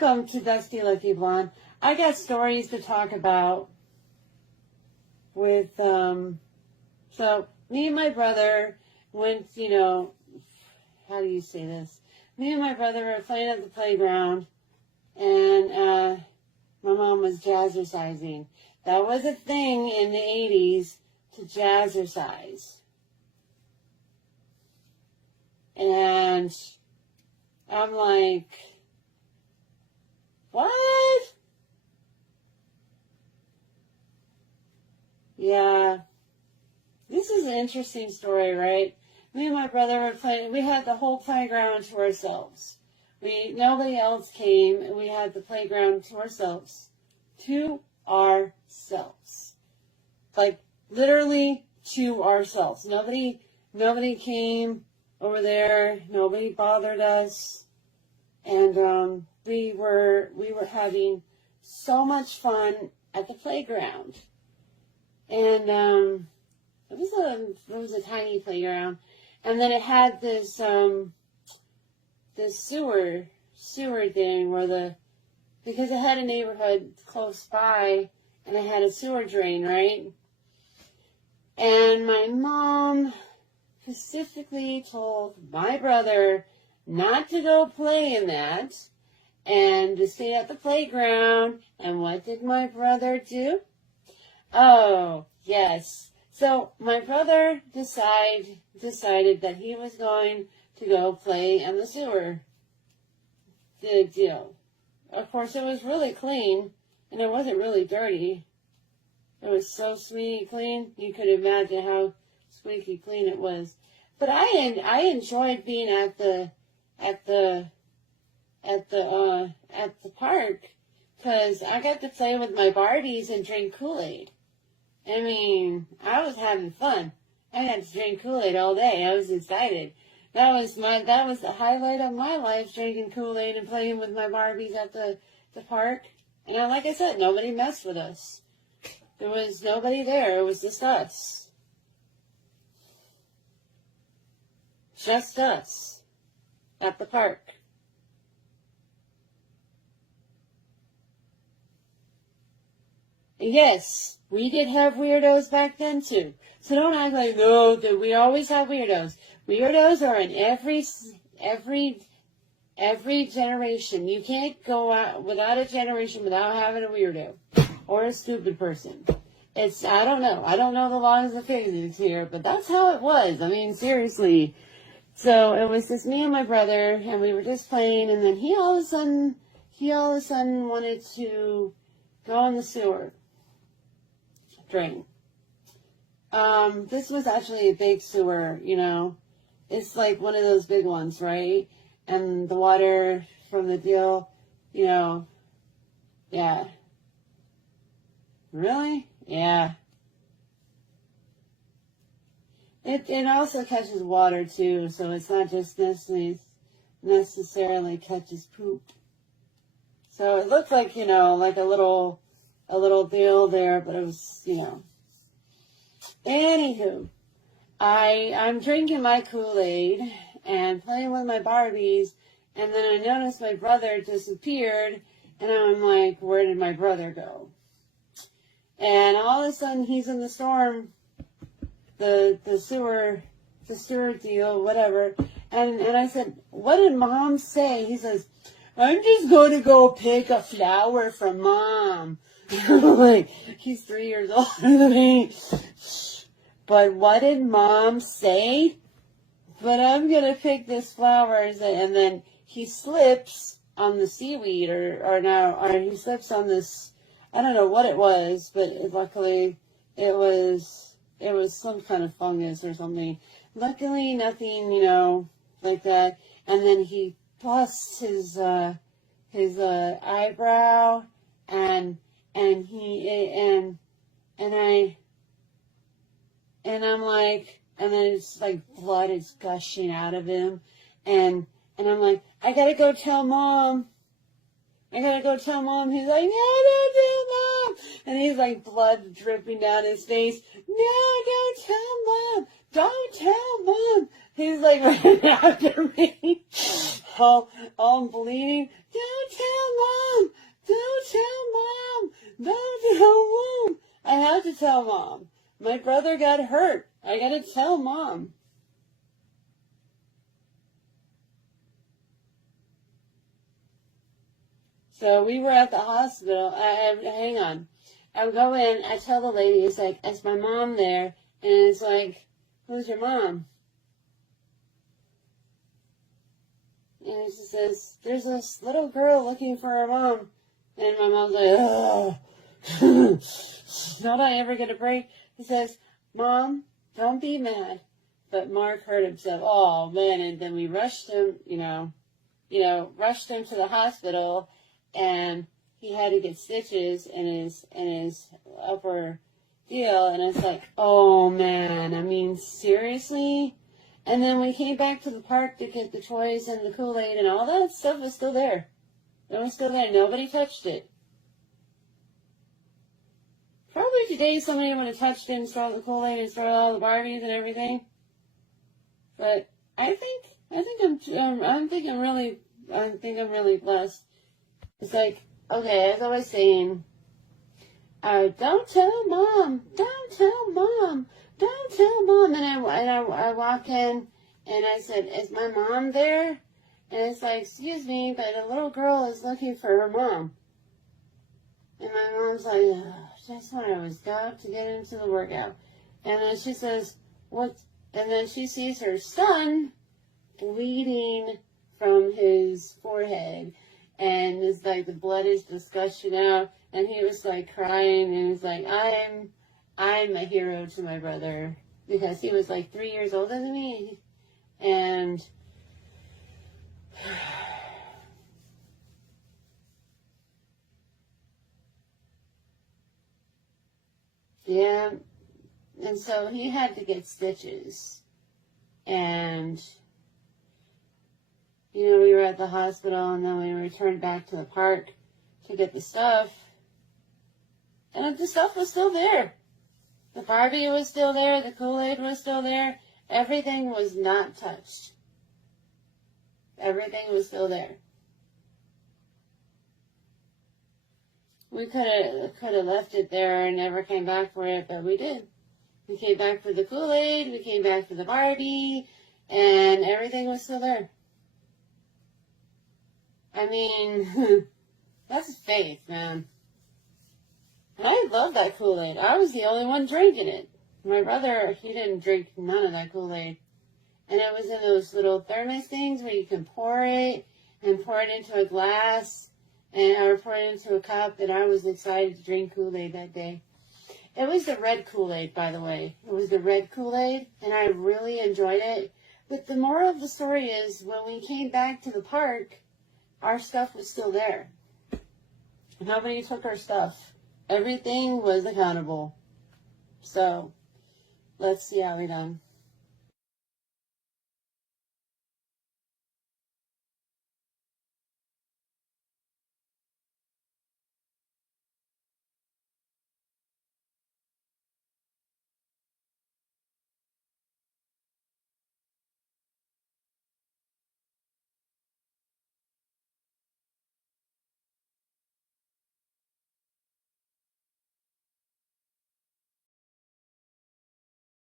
Welcome to Dusty Lucky Blonde. I got stories to talk about with, so me and my brother went, how do you say this? Me and my brother were playing at the playground, and my mom was jazzercising. That was a thing in the 80s, to jazzercise. And I'm like, what? Yeah. This is an interesting story, right? Me and my brother were playing. We had the whole playground to ourselves. Nobody else came, and we had the playground to ourselves. To ourselves. Like, literally to ourselves. Nobody came over there. Nobody bothered us. And we were having so much fun at the playground. And it was a tiny playground. And then it had this sewer thing because it had a neighborhood close by, and it had a sewer drain, right? And my mom specifically told my brother not to go play in that and to stay at the playground. And what did my brother do? Oh, yes. So my brother decided that he was going to go play in the sewer. The deal. Of course, it was really clean, and it wasn't really dirty. It was so squeaky clean. You could imagine how squeaky clean it was. But I enjoyed being at the park, because I got to play with my Barbies and drink Kool-Aid. I mean, I was having fun. I got to drink Kool-Aid all day. I was excited. That was the highlight of my life, drinking Kool-Aid and playing with my Barbies at the park. And like I said, nobody messed with us. There was nobody there. It was just us. Just us. At the park. And yes, we did have weirdos back then too. So don't act like, no, that we always have weirdos. Weirdos are in every generation. You can't go out without a generation without having a weirdo or a stupid person. I don't know. I don't know the laws of physics here, but that's how it was. I mean, seriously. So it was just me and my brother, and we were just playing, and then he all of a sudden wanted to go in the sewer drain. This was actually a big sewer, It's like one of those big ones, right? And the water from the deal, yeah. Really? Yeah. It also catches water too, so it's not just necessarily catches poop. So it looked like, like a little deal there, but it was, Anywho, I'm drinking my Kool-Aid and playing with my Barbies, and then I noticed my brother disappeared, and I'm like, where did my brother go? And all of a sudden, he's in the storm, the sewer deal, whatever. And I said, what did Mom say? He says, I'm just going to go pick a flower from Mom. Like, he's 3 years older than me. But what did Mom say? But I'm going to pick this flowers. And then he slips on the seaweed or he slips on this, I don't know what it was, but luckily it was some kind of fungus or something. Luckily nothing, like that. And then he busts his eyebrow and I'm like, and then it's like blood is gushing out of him, and I'm like, I gotta go tell Mom. He's like, yeah, don't tell Mom. And he's like blood dripping down his face. No, don't tell Mom. Don't tell Mom. He's like running after me. All bleeding. Don't tell Mom. Don't tell Mom. Don't tell Mom. I have to tell Mom. My brother got hurt. I gotta tell Mom. So we were at the hospital. Hang on. I go in, I tell the lady, it's like, is my mom there? And it's like, who's your mom? And she says, there's this little girl looking for her mom. And my mom's like, oh, don't I ever get a break? He says, Mom, don't be mad. But Mark hurt himself. Oh, man. And then we rushed him, rushed him to the hospital. And he had to get stitches in his upper deal. And it's like, oh, man. I mean, seriously? And then we came back to the park to get the toys and the Kool-Aid and all that stuff was still there. It was still there. Nobody touched it. Probably today somebody would have touched it and stole the Kool-Aid and stole all the Barbies and everything. But I think I'm really blessed. It's like, okay, as I was saying, don't tell Mom, don't tell Mom, don't tell Mom. And I walk in and I said, is my mom there? And it's like, excuse me, but a little girl is looking for her mom. And my mom's like, oh, just when I was about to get into the workout. And then she says, what? And then she sees her son bleeding from his forehead. And it's like the blood is just gushing out. And he was like crying and he's like, I'm a hero to my brother. Because he was like 3 years older than me. And yeah. And so he had to get stitches. And we were at the hospital and then we returned back to the park to get the stuff. And the stuff was still there. The Barbie was still there. The Kool-Aid was still there. Everything was not touched. Everything was still there. We could have left it there and never came back for it, but we did. We came back for the Kool-Aid. We came back for the Barbie. And everything was still there. I mean, that's faith, man. And I love that Kool-Aid. I was the only one drinking it. My brother, he didn't drink none of that Kool-Aid. And it was in those little thermos things where you can pour it and pour it into a glass. And I pour it into a cup. And I was excited to drink Kool-Aid that day. It was the red Kool-Aid, by the way. It was the red Kool-Aid. And I really enjoyed it. But the moral of the story is when we came back to the park, our stuff was still there. Nobody took our stuff. Everything was accountable. So, let's see how we done.